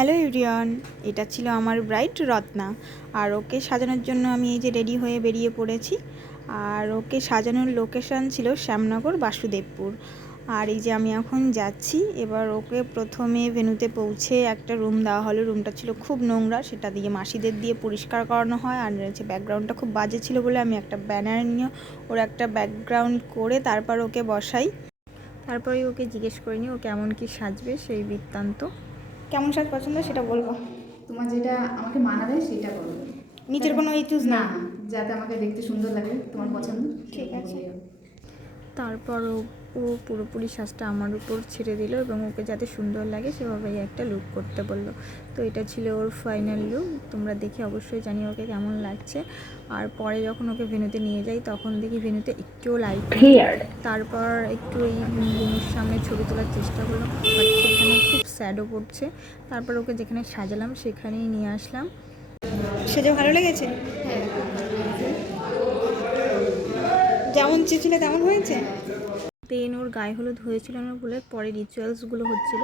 Hello everyone, এটা ছিল আমার ব্রাইড রত্না। আর ওকে সাজানোর জন্য আমি এই যে রেডি হয়ে বেরিয়ে পড়েছি। আর ওকে সাজানোর লোকেশন ছিল শ্যামনগর বাসুদেবপুর। আর এই যে আমি এখন যাচ্ছি। এবার ওকে প্রথমে ভেন্যুতে পৌঁছে একটা রুম দেওয়া হলো। রুমটা ছিল খুব নোংরা, সেটা দিয়ে মাসিদের দিয়ে পরিষ্কার করানো হয়। আর হচ্ছে ব্যাকগ্রাউন্ডটা খুব বাজে ছিল বলে আমি একটা ব্যানার নিয়ে ওর একটা ব্যাকগ্রাউন্ড করে তারপর ওকে বসাই। তারপরে ওকে জিজ্ঞেস করিনি ও কেমন কি সাজবে সেই বৃত্তান্ত। কেমন সাজ পছন্দ সেটা বলবো। তোমার যেটা আমাকে মানাবে সেটা করো। নিচের কোনো ইস্যুস না, নেই। যাতে আমাকে দেখতে সুন্দর লাগে, তোমার পছন্দ। ঠিক আছে। তারপর ও পুরোপুরি সাজটা আমার উপর ছেড়ে দিল এবং ওকে যাতে সুন্দর লাগে সেভাবেই একটা লুক করতে বললো। তো এটা ছিল ওর ফাইনাল লুক। তোমরা দেখে অবশ্যই জানি ওকে কেমন লাগছে। আর পরে যখন ওকে ভেন্যুতে নিয়ে যাই তখন দেখি ভেন্যুতে একটুও লাইট নেই। তারপর একটু এই ভেন্যুর সামনে ছবি তোলার চেষ্টা করলাম, বাট সেখানে খুব স্যাডও পড়ছে। তারপর ওকে যেখানে সাজালাম সেখানেই নিয়ে আসলাম। সেজে ভালো লেগেছে? যেমন চেয়েছিলে তেমন হয়েছে? দেন ওর গায়ে হলুদ হয়েছিল না বলে পরে রিচুয়ালসগুলো হচ্ছিল।